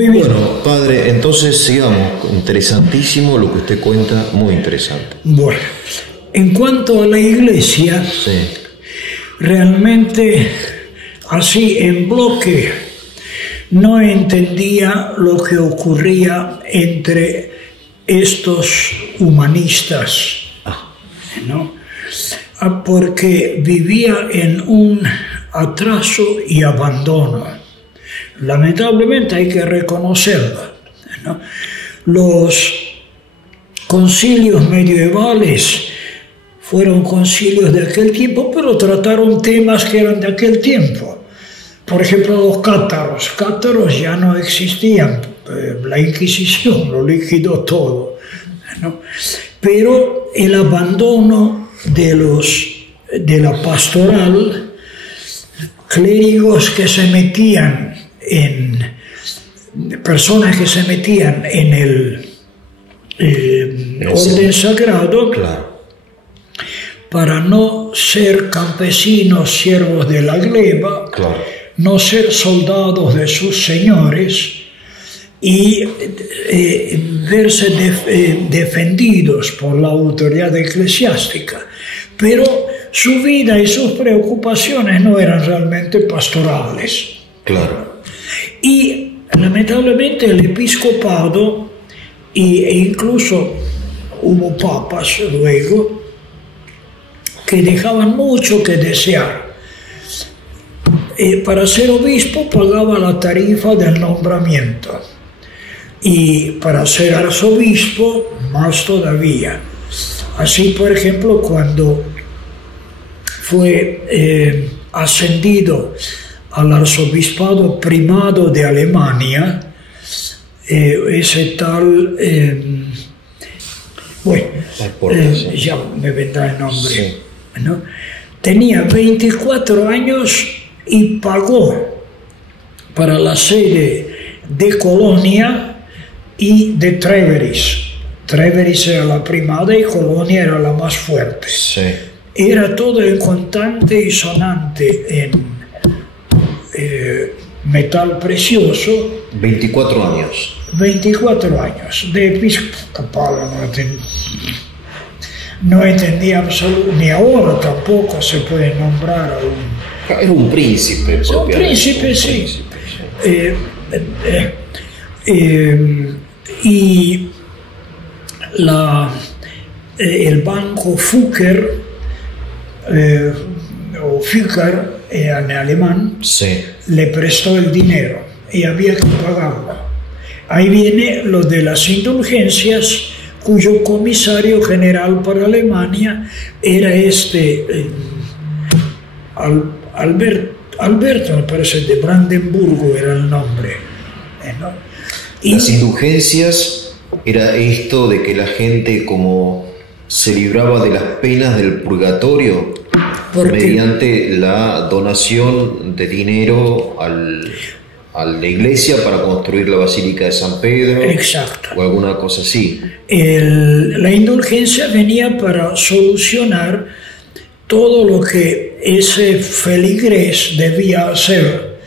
Muy bien. Bueno, padre, entonces sigamos. Interesantísimo lo que usted cuenta, muy interesante. Bueno, en cuanto a la iglesia, Sí. realmente así en bloque no entendía lo que ocurría entre estos humanistas, ¿no? Porque vivía en un atraso y abandono. Lamentablemente hay que reconocerlo, ¿no? Los concilios medievales fueron concilios de aquel tiempo, pero trataron temas que eran de aquel tiempo. Por ejemplo, los cátaros. Cátaros ya no existían. La Inquisición lo liquidó todo, ¿no? Pero el abandono de la pastoral, clérigos que se metían personas que se metían en el orden sagrado, Claro. para no ser campesinos, siervos de la gleba, Claro. no ser soldados de sus señores y verse defendidos por la autoridad eclesiástica. Pero su vida y sus preocupaciones no eran realmente pastorales. Claro. Y lamentablemente el episcopado e incluso hubo papas luego que dejaban mucho que desear. Para ser obispo pagaba la tarifa del nombramiento y para ser arzobispo más todavía. Así, por ejemplo, cuando fue ascendido al arzobispado primado de Alemania, ese tal, ya me vendrá el nombre, Sí. ¿no? Tenía 24 años y pagó para la sede de Colonia y de Treveris. Treveris era la primada y Colonia era la más fuerte. Sí. Era todo en contante y sonante en metal precioso. 24 años. 24 años de episcopado. No entendía absolutamente, ni ahora tampoco se puede nombrar a un... Era un príncipe. Un príncipe, sí. Y el banco Fugger, o Fugger en alemán, Sí. le prestó el dinero y había que pagarlo. Ahí viene lo de las indulgencias, cuyo comisario general para Alemania era Alberto, me parece, de Brandenburgo era el nombre, ¿no? Y Las indulgencias era esto de que la gente como se libraba de las penas del purgatorio mediante la donación de dinero a la iglesia para construir la Basílica de San Pedro. Exacto. O alguna cosa así. La indulgencia venía para solucionar todo lo que ese feligrés debía hacer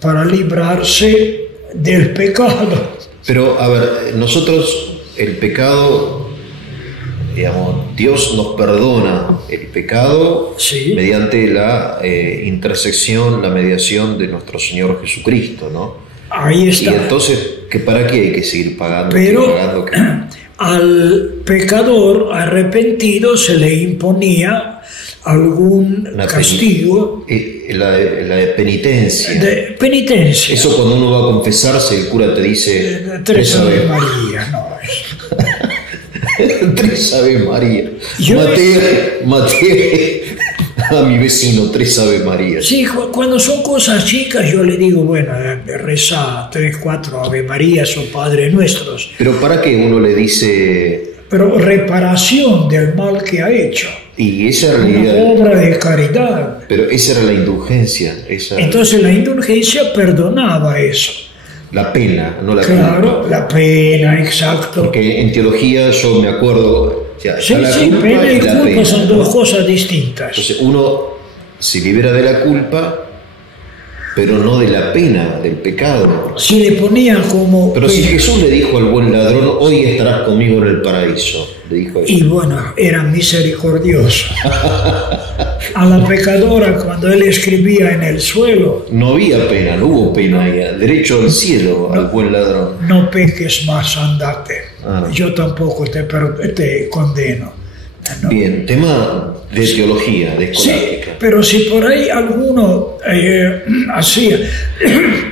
para librarse del pecado. Pero, a ver, nosotros el pecado, digamos, Dios nos perdona el pecado Sí. mediante la intersección, la mediación de nuestro Señor Jesucristo, ¿no? Ahí Y está. entonces, ¿para qué hay que seguir pagando? Pero Pagando que... al pecador arrepentido se le imponía algún Una castigo la de penitencia. de penitencia. Eso cuando uno va a confesarse, el cura te dice 3 Ave Ave María, no. 3 Ave María. Yo- Mateo a mi vecino 3 Ave María. Sí, cuando son cosas chicas yo le digo, bueno, reza 3, 4 Ave Marías o Padre Nuestros, Pero ¿para qué uno le dice? pero reparación del mal que ha hecho, Y esa era la una idea, obra de caridad. pero esa era la indulgencia, Entonces la indulgencia perdonaba eso. la pena, no la Claro, culpa. la pena, exacto. Porque en teología yo me acuerdo, o sea, Sí, está la sí, culpa pena y la culpa pena, son ¿no? dos cosas distintas. Entonces uno se libera de la culpa Pero no de la pena, del pecado. Si le ponía como... Pero si Jesús le dijo al buen ladrón, hoy estarás conmigo en el paraíso, le dijo eso. Y bueno, era misericordioso. A la pecadora, cuando él escribía en el suelo... No había pena, no hubo pena ahí, derecho al cielo, al buen ladrón. No peques más, andate. Yo tampoco te condeno. ¿No? Bien, tema de teología, de escolástica. Sí, pero si por ahí alguno hacía,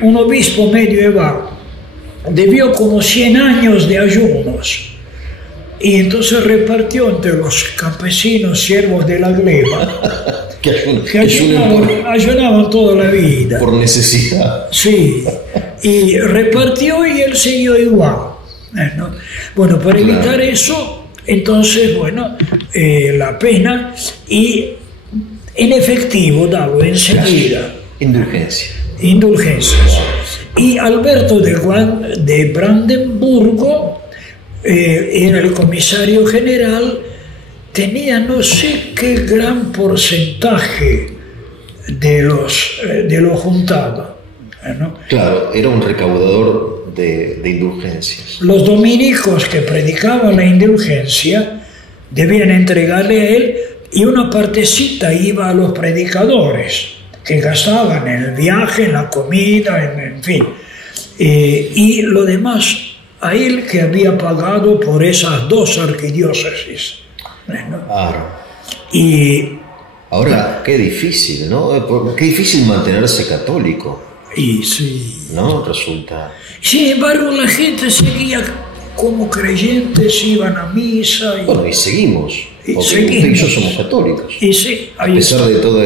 un obispo medieval debió como 100 años de ayunos y entonces repartió entre los campesinos siervos de la gleba que ayunaban toda la vida. Por necesidad. Sí, y repartió y él siguió igual. ¿No? Bueno, para evitar eso... Entonces, bueno, la pena y en efectivo dalo enseguida. Indulgencias. Y Alberto de Brandenburgo era el comisario general, tenía no sé qué gran porcentaje de lo juntado, ¿no? Claro, era un recaudador de indulgencias. Los dominicos que predicaban la indulgencia debían entregarle a él y una partecita iba a los predicadores que gastaban en el viaje, en la comida, en fin. Y lo demás a él que había pagado por esas 2 arquidiócesis. ¿No? Claro. Y ahora, qué difícil, ¿no? Qué difícil mantenerse católico. Y sí. ¿No? Resulta. Sin embargo, la gente seguía como creyentes, iban a misa. Bueno, y seguimos. Porque seguimos. Usted y yo somos católicos. Y sí, a pesar de toda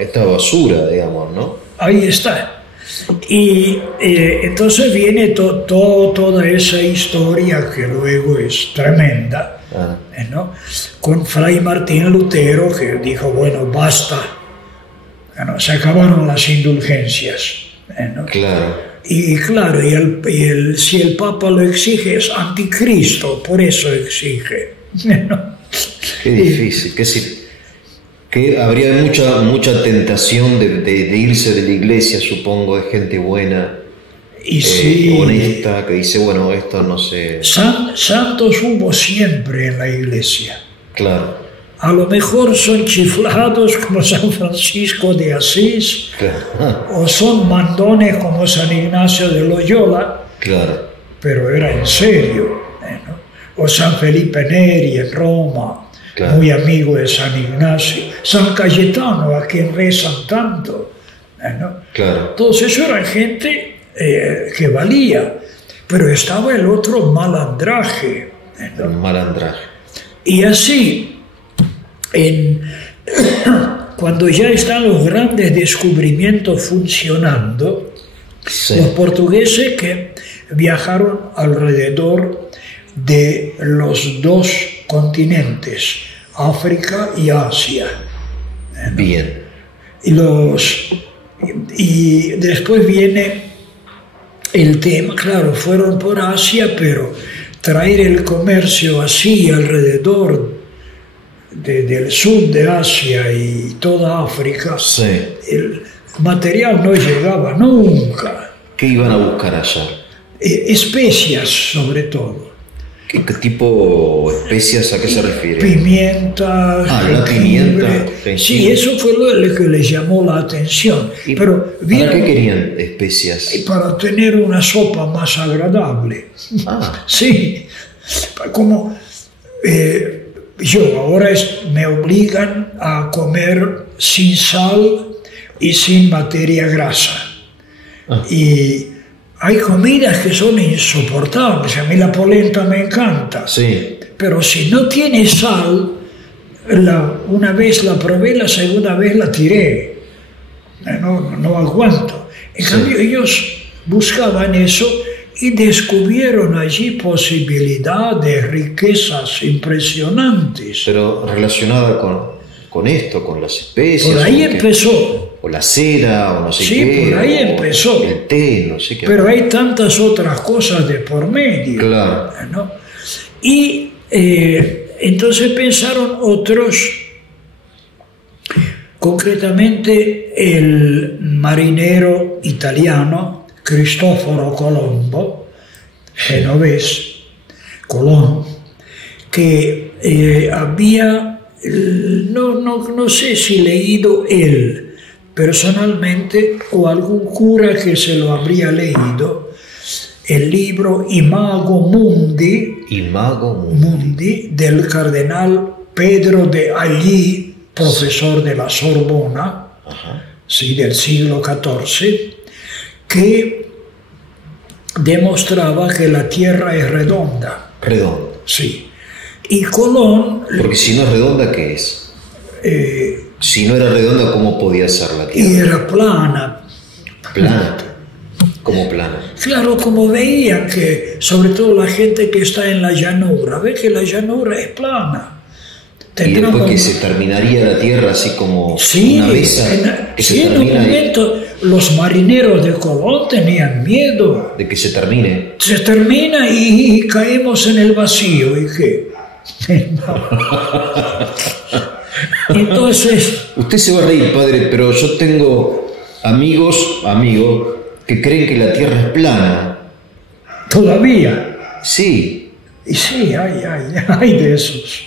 esta basura, digamos, ¿no? Ahí está. Y entonces viene toda esa historia que luego es tremenda, ¿no? Con Fray Martín Lutero, que dijo, bueno, basta. Bueno, se acabaron las indulgencias, ¿no? Claro. Y claro, si el Papa lo exige, es anticristo, por eso exige. ¿No? Qué difícil, que habría mucha tentación de irse de la iglesia, supongo, de gente buena, y sí, honesta, que dice, bueno, esto no sé... Santos hubo siempre en la iglesia. Claro. A lo mejor son chiflados como San Francisco de Asís, claro. O son mandones como San Ignacio de Loyola, claro. Pero era en serio, ¿no? O San Felipe Neri en Roma, claro. Muy amigo de San Ignacio, San Cayetano, a quien rezan tanto, ¿no? Claro. Entonces eso era gente que valía, pero estaba el otro malandraje, ¿no? El malandraje. Y así, cuando ya están los grandes descubrimientos funcionando, sí. Los portugueses que viajaron alrededor de los 2 continentes, África y Asia. ¿No? Bien. Y después viene el tema, claro, fueron por Asia, pero traer el comercio así alrededor del sur de Asia y toda África, sí. El material no llegaba nunca. ¿Qué iban a buscar allá? Especias, sobre todo. ¿Qué tipo de especias a qué se refiere? Pimientas. La pimienta. Sí, eso fue lo que les llamó la atención. Pero, ¿para qué querían especias? Para tener una sopa más agradable. Sí, como... yo ahora me obligan a comer sin sal y sin materia grasa. Y hay comidas que son insoportables. A mí la polenta me encanta. Sí. Pero si no tiene sal, una vez la probé, la segunda vez la tiré. No aguanto. En cambio, ellos buscaban eso y descubrieron allí posibilidades, riquezas impresionantes. Pero relacionada con esto, con las especies. Por ahí empezó. O la cera, o no sé qué. Sí, por ahí empezó. El té, no sé qué. Pero hay tantas otras cosas de por medio. Claro. ¿No? Y entonces pensaron otros, Concretamente el marinero italiano Cristoforo Colombo, genovés, Colón, que había, no sé si leído él personalmente o algún cura que se lo habría leído, el libro Imago Mundi del cardenal Pedro de Agli, profesor de la Sorbona, sí, del siglo XIV, que demostraba que la Tierra es redonda. Redonda. Sí. Y Colón... Porque si no es redonda, ¿qué es? Si no era redonda, ¿cómo podía ser la Tierra? Era plana. Plana. Como plana. Claro, como veían que, sobre todo la gente que está en la llanura, ve que la llanura es plana. Y después que se terminaría la Tierra así como una mesa que se termina. En un momento los marineros de Colón tenían miedo. De que se termine. Se termina y caemos en el vacío. ¿Y qué? Entonces... Usted se va a reír, padre, pero yo tengo amigos que creen que la Tierra es plana. ¿Todavía? Sí. Y sí, hay de esos.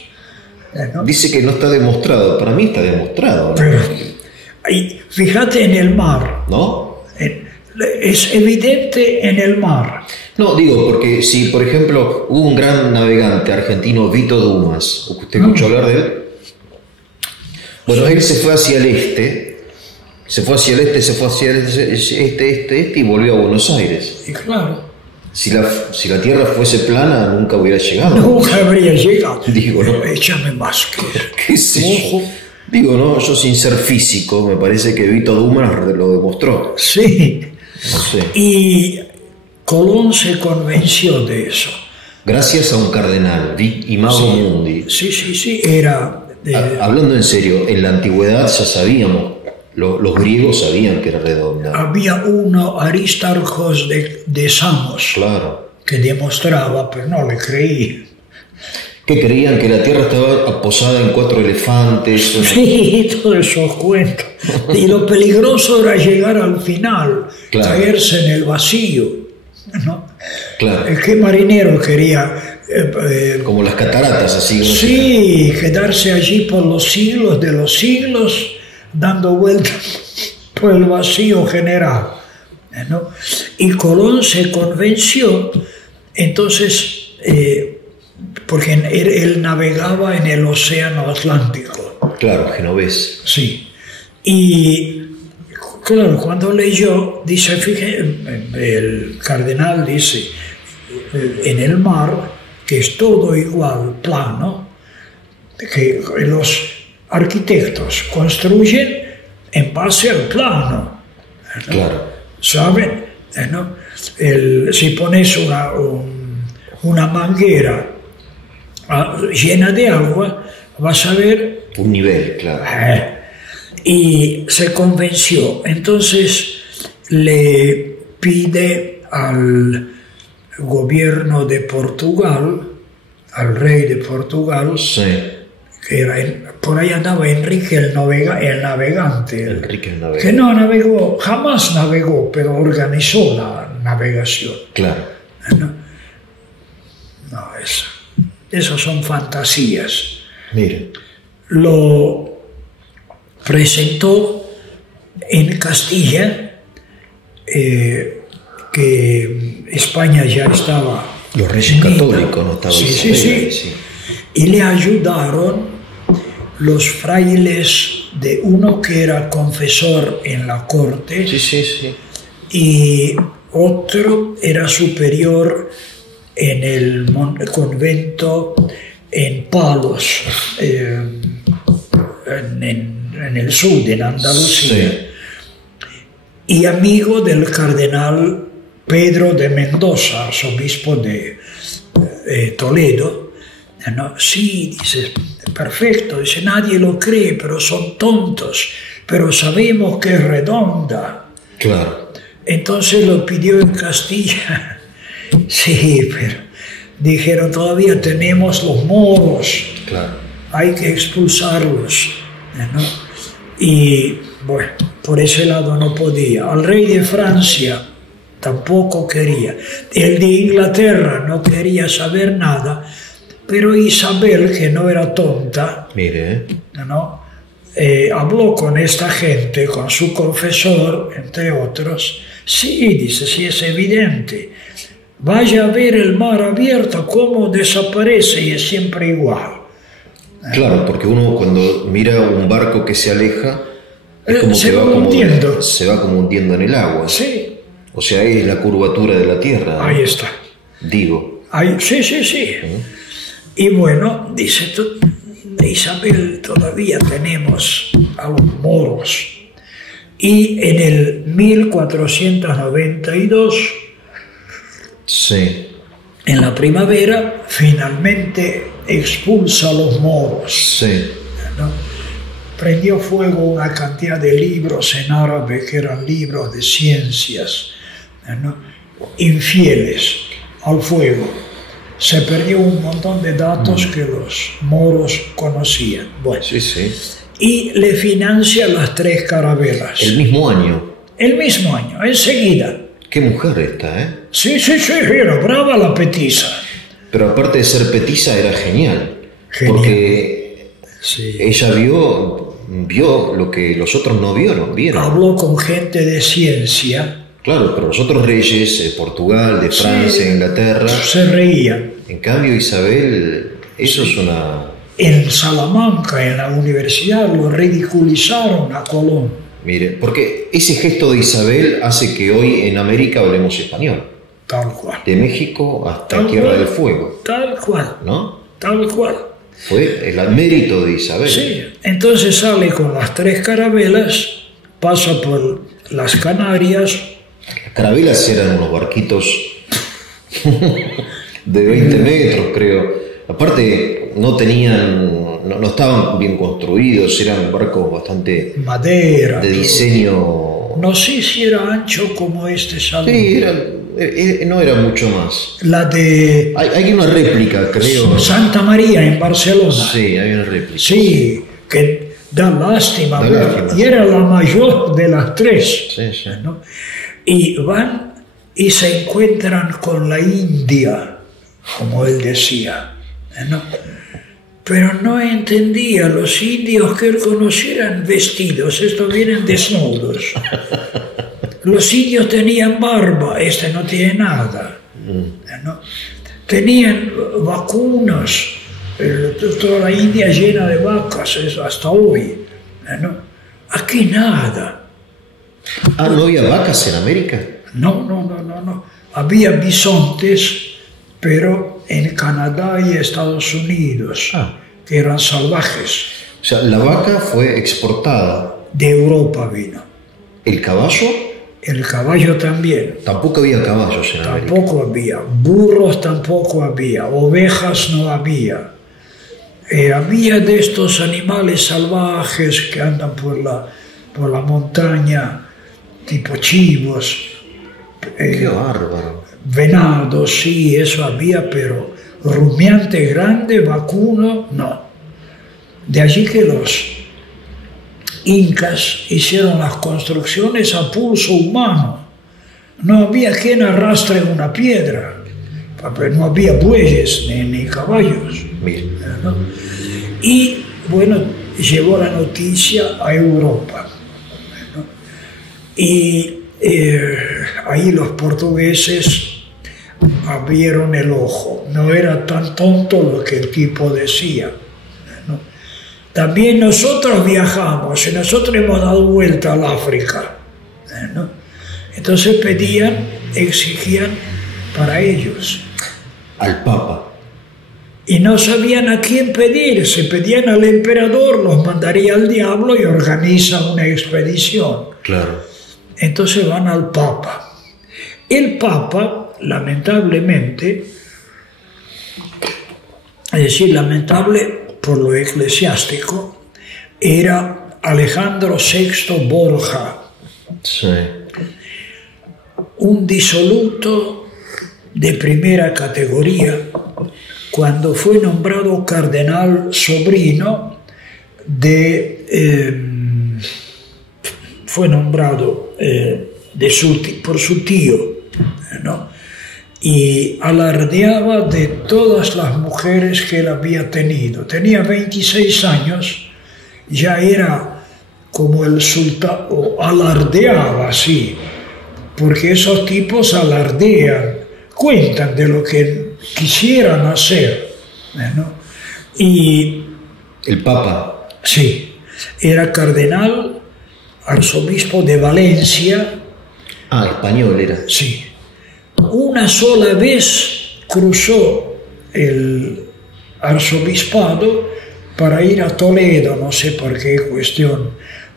¿No? Dice que no está demostrado. Para mí está demostrado, ¿no? Pero, fíjate en el mar. ¿No? Es evidente en el mar. No, digo, porque si, por ejemplo, hubo un gran navegante argentino, Vito Dumas, ¿usted escuchó hablar de él? Bueno, él se fue hacia el este, se fue hacia el este y volvió a Buenos Aires. Y claro. Si la Tierra fuese plana, nunca hubiera llegado. Nunca habría llegado. Digo, ¿no? Échame más que... ¿Qué sé yo? Digo, no, yo sin ser físico, me parece que Vito Dumas lo demostró. Sí. No sé. Y Colón se convenció de eso. Gracias a un cardenal, Imago Mundi. Sí, era... Hablando en serio, en la antigüedad ya sabíamos, los griegos sabían que era redonda. Había uno, Aristarcos de Samos, claro, que demostraba, pero no le creí. Que creían que la Tierra estaba posada en 4 elefantes. Sí, todos esos cuentos. Y lo peligroso era llegar al final, claro, caerse en el vacío, ¿no? Claro. ¿Qué marinero quería? Como las cataratas, así. Sí, quedarse allí por los siglos de los siglos, dando vueltas por el vacío general, ¿no? Y Colón se convenció, entonces, porque él navegaba en el océano Atlántico. Claro, genovés. Sí. Y claro, cuando leyó, dice, fíjate, el cardenal dice, en el mar, que es todo igual, plano, que los arquitectos construyen en base al plano, ¿no? Claro. ¿Saben? ¿No? Si pones una manguera llena de agua, vas a ver un nivel, claro. Y se convenció. Entonces le pide al gobierno de Portugal, al rey de Portugal, sí, que era por ahí andaba Enrique el navegante, que no navegó, jamás navegó, pero organizó la navegación. Claro. No, eso son fantasías. Mire. Lo presentó en Castilla, que España ya estaba... Los reyes católicos no estaban... Sí. Y le ayudaron los frailes de uno que era confesor en la corte. Sí. Y otro era superior en el convento en Palos, en el sur, en Andalucía. Sí. Y amigo del cardenal Pedro de Mendoza, arzobispo de Toledo. ¿No? Sí, dice, perfecto, dice, nadie lo cree, pero son tontos, pero sabemos que es redonda. Claro. Entonces lo pidió en Castilla. Sí, pero dijeron, todavía tenemos los moros. Claro. Hay que expulsarlos, ¿no? Y bueno, por ese lado no podía. Al rey de Francia tampoco quería. El de Inglaterra no quería saber nada, pero Isabel, que no era tonta, mire, ¿no? Habló con esta gente, con su confesor, entre otros. Sí, dice, sí, es evidente. Vaya a ver el mar abierto, cómo desaparece y es siempre igual. Claro, porque uno cuando mira un barco que se aleja, es como se que va hundiendo. se va como hundiendo en el agua. Sí. O sea, es la curvatura de la Tierra, ¿no? Ahí está. Digo. Sí. Y bueno, dice, Isabel, todavía tenemos a los moros. Y en el 1492, sí, en la primavera, finalmente expulsa a los moros. Sí. ¿No? Prendió fuego una cantidad de libros en árabe que eran libros de ciencias, ¿no? Infieles al fuego. Se perdió un montón de datos que los moros conocían. Bueno, sí. Y le financia las 3 carabelas. El mismo año. El mismo año, enseguida. Qué mujer esta, ¿eh? Sí, era brava la petiza. Pero aparte de ser petiza, era genial. Porque sí, ella vio lo que los otros no vieron. Habló con gente de ciencia. Claro, pero los otros reyes, Portugal, de Francia, Inglaterra, se reían. En cambio, Isabel, eso es una... En Salamanca, en la universidad, lo ridiculizaron a Colón. Mire, porque ese gesto de Isabel hace que hoy en América hablemos español. Tal cual. De México hasta Tierra del Fuego. Tal cual. ¿No? Tal cual. Fue el mérito de Isabel. Sí, entonces sale con las 3 carabelas, pasa por las Canarias. Las carabelas eran unos barquitos de 20 metros, creo. Aparte, no estaban bien construidos, eran barcos bastante... madera. De diseño... No sé si era ancho como este salón. Sí, no era mucho más. La de... Hay una réplica, creo. Santa María, en Barcelona. Sí, hay una réplica. Sí, que da lástima. Y era la mayor de las 3. Sí. ¿No? Y van y se encuentran con la India, como él decía, ¿no? Pero no entendía, los indios que él conocía eran vestidos, estos vienen desnudos. Los indios tenían barba, este no tiene nada, ¿no? Tenían vacunas, toda la India llena de vacas, hasta hoy, ¿no? Aquí nada. ¿No había vacas en América? No. Había bisontes, pero en Canadá y Estados Unidos, que eran salvajes. O sea, la vaca fue exportada. De Europa vino. ¿El caballo? El caballo también. Tampoco había caballos en América. Tampoco había. Burros tampoco había. Ovejas no había. Había de estos animales salvajes que andan por la montaña, tipo chivos. ¡Qué bárbaro! Venados, sí, eso había, pero rumiante grande, vacuno, no. De allí que los incas hicieron las construcciones a pulso humano. No había quien arrastre una piedra, no había bueyes ni caballos. ¿No? Y bueno, llevó la noticia a Europa, ¿no? Y ahí los portugueses abrieron el ojo. No era tan tonto lo que el tipo decía, ¿no? También nosotros viajamos y nosotros hemos dado vuelta al África, ¿no? Entonces exigían para ellos. Al Papa. Y no sabían a quién pedir. Si pedían al emperador, los mandaría al diablo y organiza una expedición. Claro. Entonces van al Papa. El Papa, lamentablemente, es decir, lamentable por lo eclesiástico, era Alejandro VI Borja. Sí. Un disoluto de primera categoría, cuando fue nombrado cardenal sobrino de fue nombrado por su tío, ¿no? Y alardeaba de todas las mujeres que él había tenido. Tenía 26 años, ya era como el sultán, o alardeaba así, porque esos tipos alardean, cuentan de lo que quisieran hacer, ¿no? Y el Papa. Sí, era cardenal, arzobispo de Valencia. Ah, español era. Sí. Una sola vez cruzó el arzobispado para ir a Toledo, no sé por qué cuestión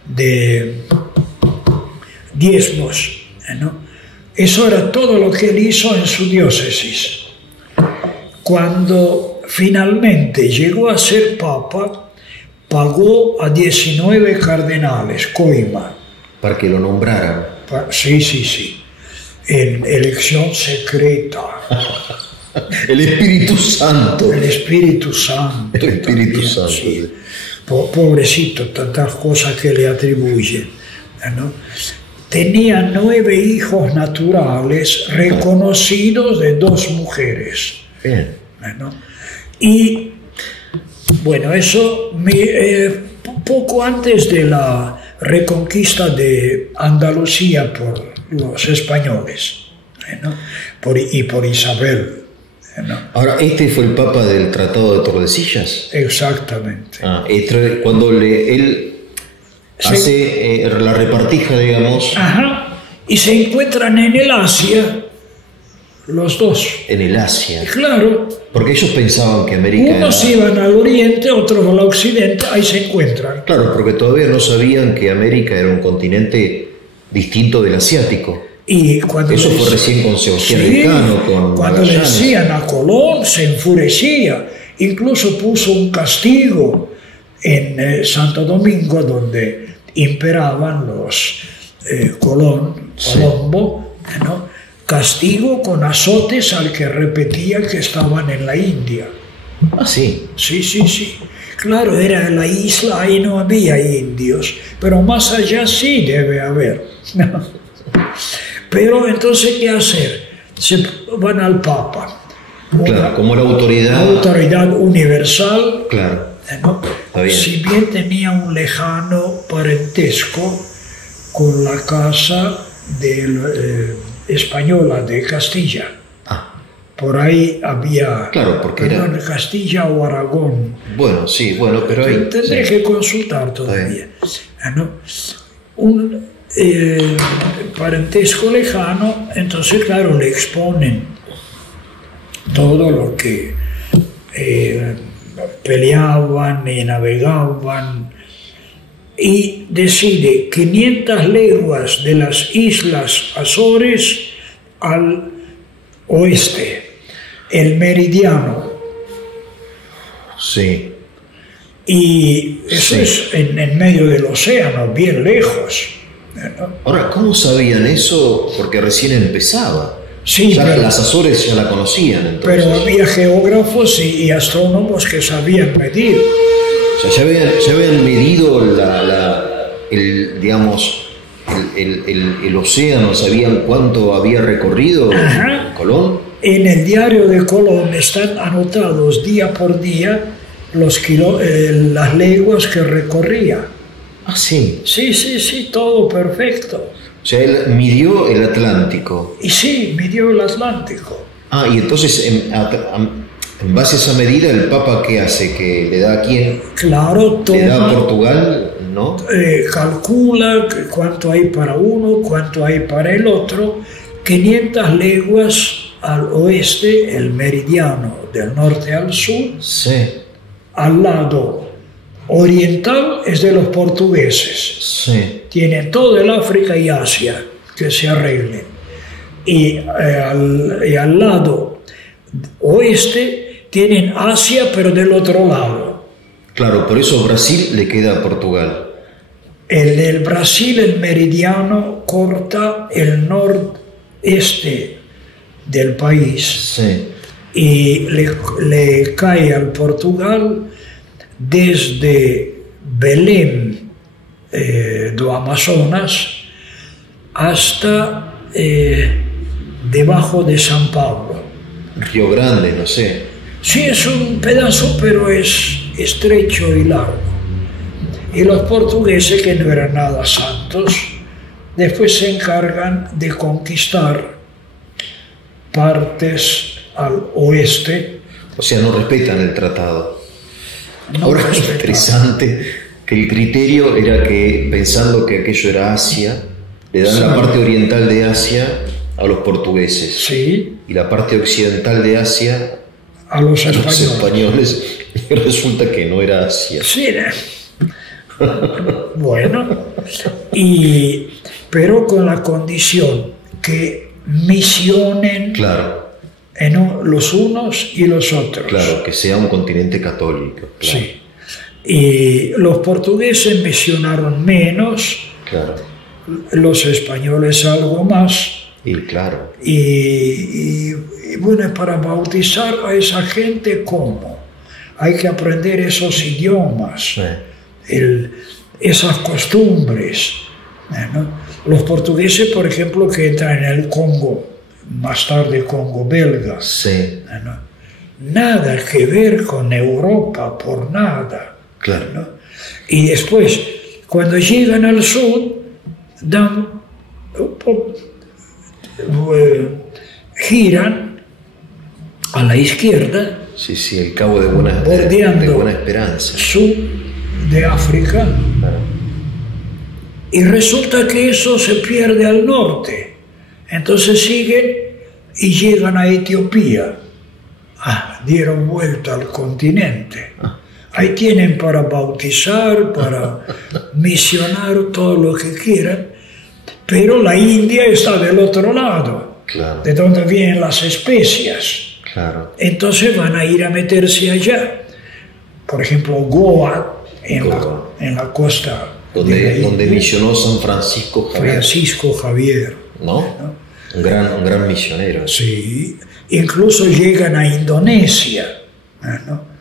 de diezmos, ¿no? Eso era todo lo que él hizo en su diócesis. Cuando finalmente llegó a ser papa, pagó a 19 cardenales, coima. Para que lo nombraran. Sí. En elección secreta. El Espíritu Santo. El Espíritu Santo. El Espíritu Santo. Sí. Pobrecito, tantas cosas que le atribuyen, ¿no? Tenía 9 hijos naturales reconocidos de 2 mujeres. Bien. ¿No? Y bueno, eso poco antes de la reconquista de Andalucía por los españoles, ¿no? Y por Isabel, ¿no? Ahora, ¿este fue el Papa del Tratado de Tordesillas? Exactamente. Cuando él hace la repartija, digamos. Ajá. Y se encuentran en el Asia, los dos. En el Asia. Claro. Porque ellos pensaban que América Unos iban al oriente, otros al occidente, ahí se encuentran. Claro, porque todavía no sabían que América era un continente distinto del asiático. Y cuando eso fue recién con Sebastián Elcano, con cuando le decían a Colón, se enfurecía. Incluso puso un castigo en Santo Domingo, donde imperaban los Colombo, ¿no? Castigo con azotes al que repetía que estaban en la India. Ah, sí. Sí. Claro, era la isla, ahí no había indios, pero más allá sí debe haber. Pero entonces, ¿qué hacer? Se van al Papa. Claro, como la autoridad universal. Claro. ¿No? Si bien tenía un lejano parentesco con la casa española de Castilla. Por ahí había... Claro, porque era... Castilla o Aragón. Bueno, sí, pero ahí... Tendré que consultar todavía, ¿no? Un parentesco lejano, entonces, claro, le exponen todo lo que peleaban y navegaban, y decide 500 leguas de las Islas Azores al oeste, el meridiano. Sí. Y eso es en medio del océano, bien lejos, ¿no? Ahora, ¿cómo sabían eso? Porque recién empezaba. Sí, pero las Azores ya la conocían, entonces. Pero había geógrafos y astrónomos que sabían medir. O sea, ya habían medido el océano, sabían cuánto había recorrido. Ajá. Colón. En el diario de Colón están anotados día por día las leguas que recorría. Ah, sí. Sí, todo perfecto. O sea, él midió el Atlántico. Y sí, midió el Atlántico. Ah, y entonces en base a esa medida, ¿el Papa qué hace? ¿Que le da a quién? Claro, toma, ¿Le da a Portugal? ¿No? Calcula cuánto hay para uno, cuánto hay para el otro. 500 leguas al oeste, el meridiano del norte al sur. Sí. Al lado oriental es de los portugueses. Sí. Tienen todo el África y Asia, que se arreglen. Y al lado oeste tienen Asia, pero del otro lado. Claro, por eso Brasil le queda a Portugal. El Brasil, el meridiano, corta el nordeste del país. Sí. Y le cae al Portugal desde Belém, do Amazonas hasta debajo de San Pablo. Río Grande, no sé. Sí, es un pedazo, pero es estrecho y largo. Y los portugueses, que no eran nada santos, después se encargan de conquistar partes al oeste. O sea, no respetan el tratado. No Ahora es respetan. interesante que el criterio era que, pensando que aquello era Asia, le dan la parte oriental de Asia a los portugueses Sí, y la parte occidental de Asia a los a los españoles. españoles. Y resulta que no era Asia. Sí, bueno, pero con la condición que misionen Claro, los unos y los otros. claro, que sea un continente católico. Claro, Sí. Y los portugueses misionaron menos, claro. los españoles algo más. Y claro, Y bueno, para bautizar a esa gente, ¿cómo? Hay que aprender esos idiomas, esas costumbres, ¿no? Los portugueses, por ejemplo, que entran en el Congo, más tarde Congo belga, sí, ¿no? Nada que ver con Europa, por nada, claro. ¿no? Y después, cuando llegan al sur, giran a la izquierda, Sí, sí, el Cabo de Buena bordeando Esperanza. sur de África, Claro. y resulta que eso se pierde al norte. Entonces siguen y llegan a Etiopía. Dieron vuelta al continente. Ahí tienen para bautizar, para misionar, todo lo que quieran, pero la India está del otro lado, Claro, de donde vienen las especias. claro. Entonces van a ir a meterse allá. Por ejemplo, Goa, en la costa de la Donde India, misionó San Francisco Javier, Francisco Javier. ¿no? Un gran misionero. Sí, incluso llegan a Indonesia, ¿no?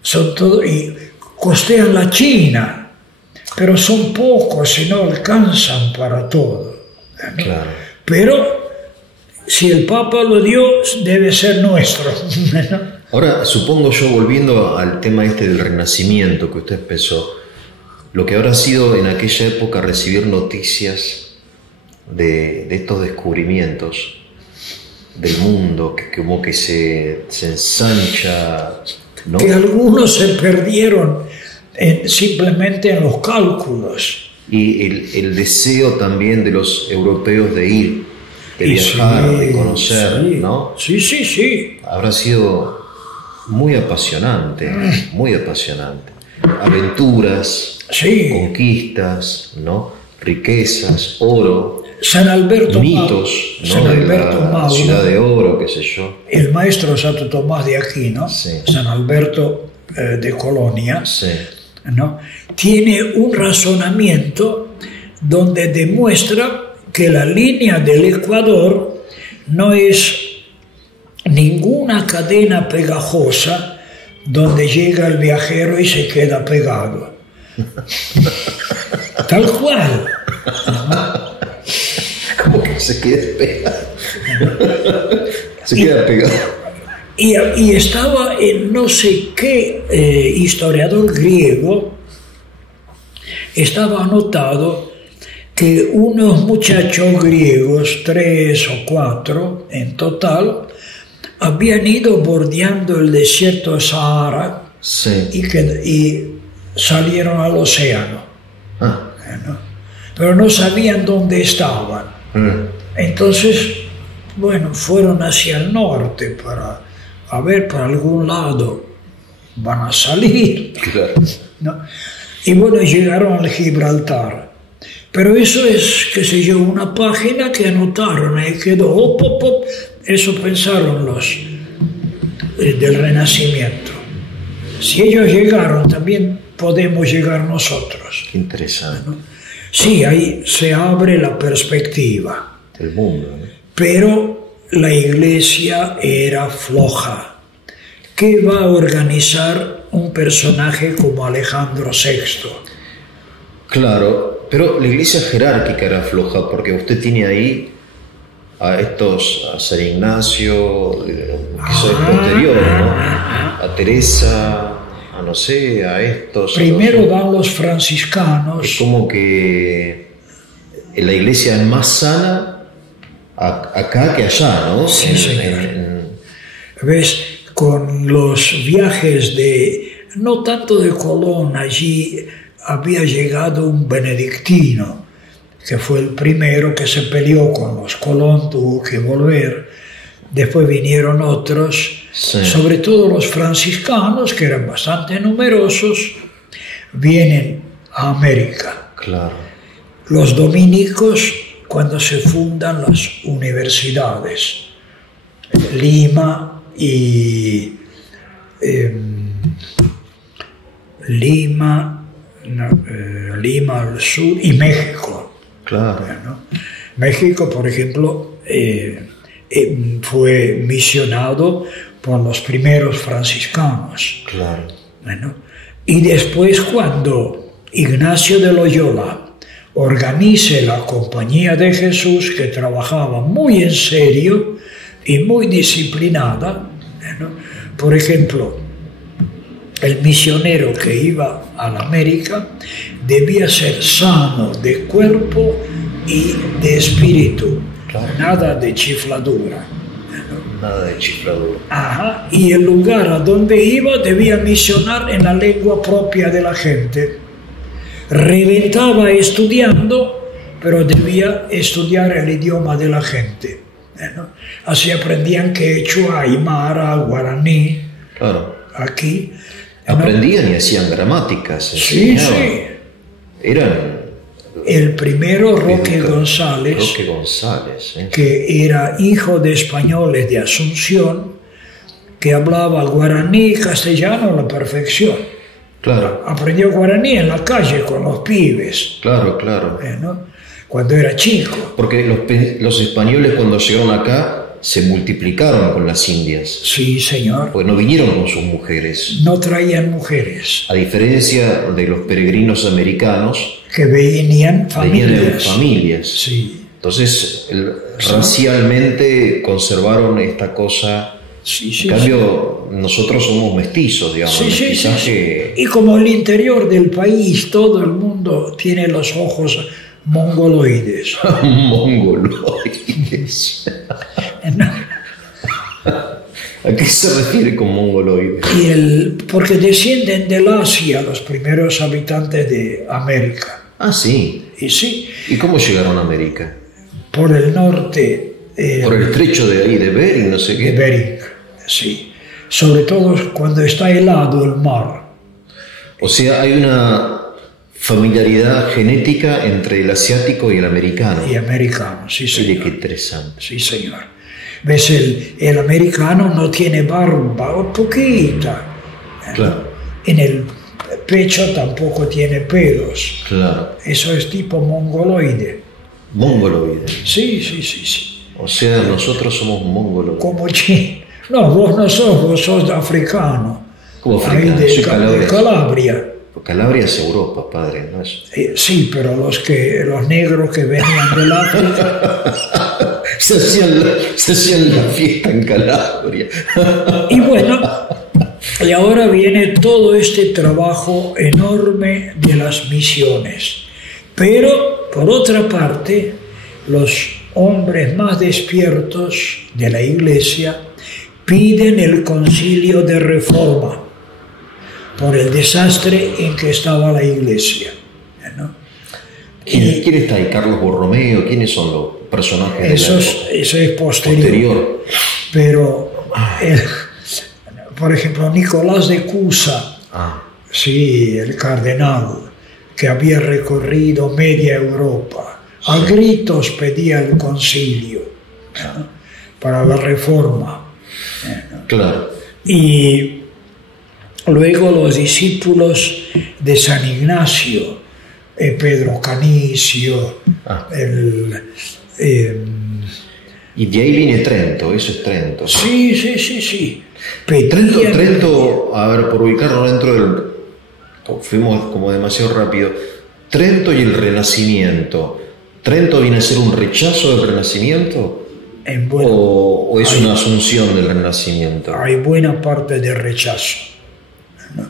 Son todo, y costean la China, pero son pocos y no alcanzan para todo, ¿no? Claro. Pero si el Papa lo dio, debe ser nuestro, ¿no? Ahora, supongo yo, volviendo al tema este del Renacimiento que usted empezó, lo que habrá sido en aquella época recibir noticias de estos descubrimientos del mundo, que como que se ensancha, ¿no? Que algunos se perdieron simplemente en los cálculos. Y el deseo también de los europeos de ir, de Y viajar, sí, de conocer, sí, ¿no? Sí. Habrá sido muy apasionante, muy apasionante. Aventuras, Sí. conquistas, ¿no? Riquezas, oro, San Alberto mitos, ¿no? San De Alberto la Magno, ciudad de oro, qué sé yo. el maestro Santo Tomás de Aquino, Sí. San Alberto de Colonia, Sí, ¿no? Tiene un razonamiento donde demuestra que la línea del Ecuador no es ninguna cadena pegajosa donde llega el viajero y se queda pegado. Tal cual. como que se queda pegado. Se queda pegado. Y estaba en no sé qué historiador griego, estaba anotado que unos muchachos griegos, 3 o 4 en total, habían ido bordeando el desierto de Sahara Sí. y salieron al océano, Ah. ¿no? Pero no sabían dónde estaban. Entonces, bueno, fueron hacia el norte para a ver, por algún lado van a salir, Claro. ¿no? Y bueno, llegaron al Gibraltar. Pero eso es, qué sé yo, una página que anotaron y quedó, eso pensaron los del Renacimiento. Si ellos llegaron, también podemos llegar nosotros. Qué interesante. ¿No? Sí, ahí se abre la perspectiva. El mundo, ¿no? Pero la iglesia era floja. ¿Qué va a organizar un personaje como Alejandro VI? Claro, Pero la iglesia jerárquica era floja, porque usted tiene ahí a San Ignacio, que eso es posterior, ¿no? A Teresa, a no sé, a estos. Primero van los franciscanos. Es como que la iglesia es más sana acá que allá, ¿no? Sí, señor. ¿Ves? Con los viajes no tanto de Colón, allí había llegado un benedictino, que fue el primero que se peleó con los Colón, tuvo que volver. Después vinieron otros, sí. Sobre todo los franciscanos, que eran bastante numerosos, vienen a América. Claro. Los dominicos, cuando se fundan las universidades, Lima y Lima al sur y México. Claro. ¿No? México, por ejemplo, fue misionado por los primeros franciscanos. Claro. Bueno, y después, cuando Ignacio de Loyola organice la Compañía de Jesús, que trabajaba muy en serio y muy disciplinada, ¿no? Por ejemplo, el misionero que iba a la América debía ser sano de cuerpo y de espíritu, claro. Nada de chifladura. Nada de chifladura. Ajá. Y el lugar a donde iba debía misionar en la lengua propia de la gente. Reventaba estudiando, pero debía estudiar el idioma de la gente, ¿no? Así aprendían quechua, aymara, guaraní. Claro. Aquí. Aprendían, ¿no? Y hacían gramáticas. Sí, sí. Eran. El primero, Roque González, que era hijo de españoles de Asunción, que hablaba guaraní y castellano a la perfección. Claro. Aprendió guaraní en la calle con los pibes. Claro, claro. ¿No? Cuando era chico. Porque los españoles, cuando llegaron acá, se multiplicaron con las indias. Sí, señor. Pues no vinieron con sus mujeres. No traían mujeres. A diferencia de los peregrinos americanos, que venían familias. Venían en familias. Sí. Entonces, racialmente conservaron esta cosa. Sí, sí, en cambio, sí. Nosotros somos mestizos, digamos. Sí, sí, sí, sí. Y como el interior del país, todo el mundo tiene los ojos mongoloides. Mongoloides. No. ¿A qué se refiere con mongoloides? Porque descienden del Asia los primeros habitantes de América. Ah, sí. Y sí. ¿Y cómo llegaron a América? Por el norte. Por el estrecho de ahí, de Bering, no sé qué. De Bering, sí. Sobre todo cuando está helado el mar. O sea, hay una familiaridad genética entre el asiático y el americano. Y americano, sí, señor. Qué interesante. Sí, señor. ¿Ves? El americano no tiene barba, poquita. Claro. En el pecho tampoco tiene pelos. Claro. Eso es tipo mongoloide. Mongoloide. Sí, sí, sí, sí. O sea, nosotros somos mongoloides. Como no, vos no sos, vos sos africano. ¿Cómo africano? Ahí de Calabria. Calabria es Europa, padre, ¿no es? Sí, pero los negros que venían del África se hacían la fiesta en Calabria. Y bueno, y ahora viene todo este trabajo enorme de las misiones. Pero, por otra parte, los hombres más despiertos de la Iglesia piden el concilio de reforma por el desastre en que estaba la Iglesia, ¿no? ¿Quién está ahí? ¿Carlos Borromeo? ¿Quiénes son los personajes? Eso es posterior. Pero, por ejemplo, Nicolás de Cusa, sí, el cardenal, que había recorrido media Europa, a gritos pedía el concilio, ¿no? Para la reforma, ¿no? Claro. Y luego los discípulos de San Ignacio, Pedro Canicio, y de ahí viene Trento, eso es Trento. Sí, sí, sí, sí. Trento, a ver, por ubicarlo dentro del... Fuimos como demasiado rápido. Trento y el Renacimiento. ¿Trento viene a ser un rechazo del Renacimiento? Bueno, ¿O es una asunción del Renacimiento? Hay buena parte de rechazo, ¿no?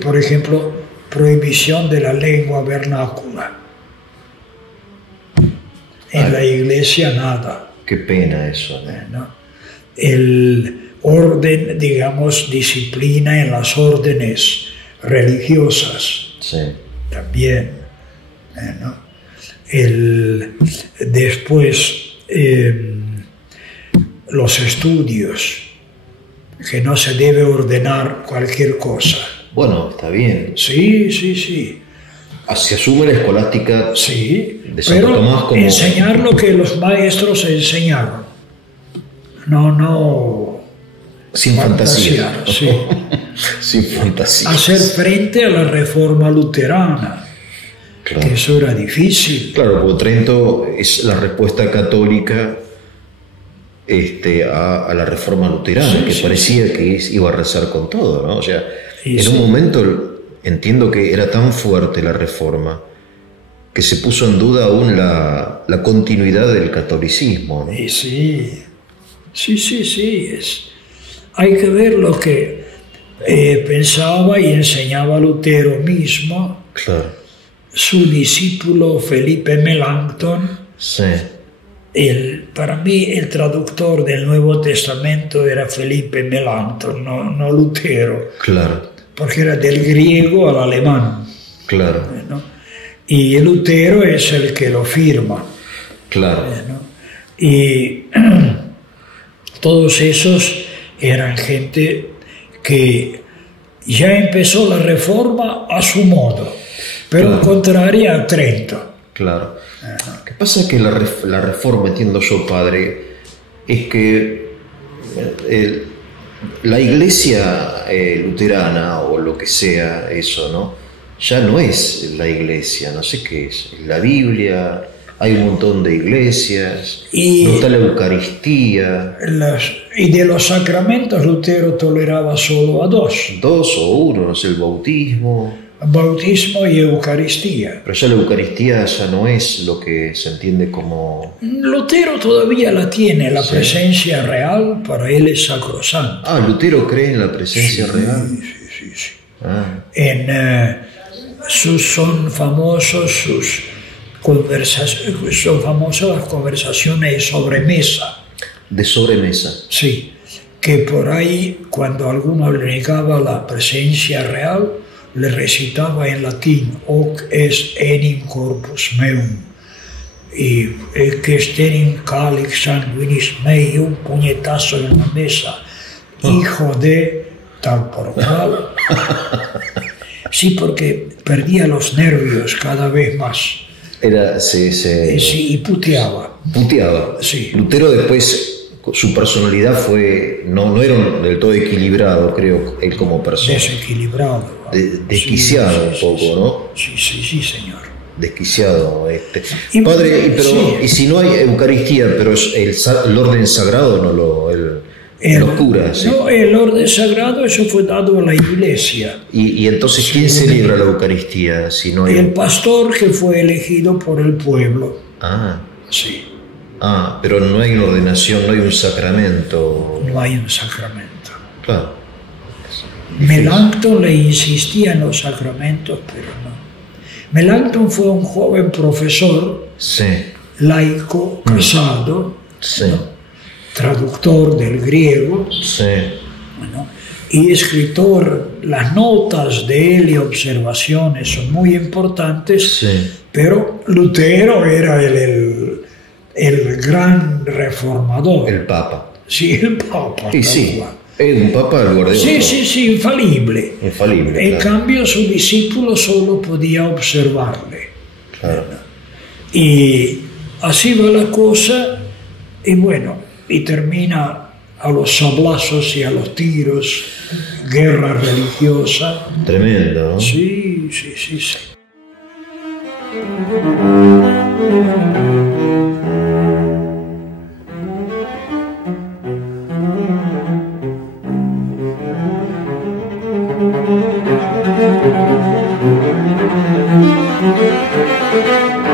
Por ejemplo, prohibición de la lengua vernácula. En la iglesia nada. Qué pena eso, ¿no? El orden, digamos, disciplina en las órdenes religiosas. Sí. También, ¿no? Después, los estudios, que no se debe ordenar cualquier cosa. Bueno, está bien. Sí, sí, sí. Se asume la escolástica, sí, de Santo Tomás como... enseñar lo que los maestros enseñaron. No sin fantasía. Sí. Sin fantasía. Hacer frente a la reforma luterana. Claro. Que eso era difícil. Claro, porque Trento es la respuesta católica a la reforma luterana, que parecía que iba a rezar con todo, ¿no? O sea, en un momento entiendo que era tan fuerte la reforma que se puso en duda aún la continuidad del catolicismo, ¿no? Sí. Hay que ver lo que pensaba y enseñaba Lutero mismo. Claro. Su discípulo Felipe Melanchthon. Sí. Para mí el traductor del Nuevo Testamento era Felipe Melanchthon, no Lutero. Claro. Porque era del griego al alemán. Claro. ¿No? Y Lutero es el que lo firma. Claro. ¿No? Y todos esos eran gente que ya empezó la reforma a su modo, pero contraria a Trento. Claro. Lo que pasa es que la reforma, entiendo yo, padre, es que la iglesia luterana o lo que sea eso, ¿no? Ya no es la iglesia, no sé qué es la Biblia, hay un montón de iglesias, no está la Eucaristía. Y de los sacramentos Lutero toleraba solo a dos. Dos o uno, no sé, el bautismo. Bautismo y Eucaristía. Pero ya la Eucaristía ya no es lo que se entiende como... Lutero todavía la tiene, la presencia real para él es sacrosanto. Ah, Lutero cree en la presencia real. Sí. Son famosas las conversaciones de sobremesa. De sobremesa. Sí, que por ahí cuando alguno le negaba la presencia real, le recitaba en latín, hoc est enim corpus meum, y que sterim calix sanguinis mei, un puñetazo en la mesa, hijo de tal por cual. Sí, porque perdía los nervios cada vez más. Sí, y puteaba. Puteaba. Sí. Lutero después... Su personalidad no era del todo equilibrado, creo, él como persona. Desequilibrado. Desquiciado un poco, ¿no? Sí, señor. Desquiciado. Padre, pero y si no hay Eucaristía, pero el orden sagrado no los curas. ¿Sí? No, el orden sagrado, eso fue dado a la iglesia. Y entonces, ¿quién celebra la Eucaristía si no hay... El pastor que fue elegido por el pueblo. Ah. Sí. Ah, pero no hay una ordenación, no hay un sacramento. No hay un sacramento. Claro. Melanchthon le insistía en los sacramentos, pero no. Melanchthon fue un joven profesor, laico, casado, ¿no? Traductor del griego, ¿no? Y escritor. Las notas de él y observaciones son muy importantes, pero Lutero era el gran reformador. El Papa. Sí, el Papa. Sí. Un Papa al lugar de otro. Sí, infalible. En cambio, su discípulo solo podía observarle. Claro. Y así va la cosa, y bueno, y termina a los sablazos y a los tiros, guerra religiosa. Tremendo, ¿no? Sí. Música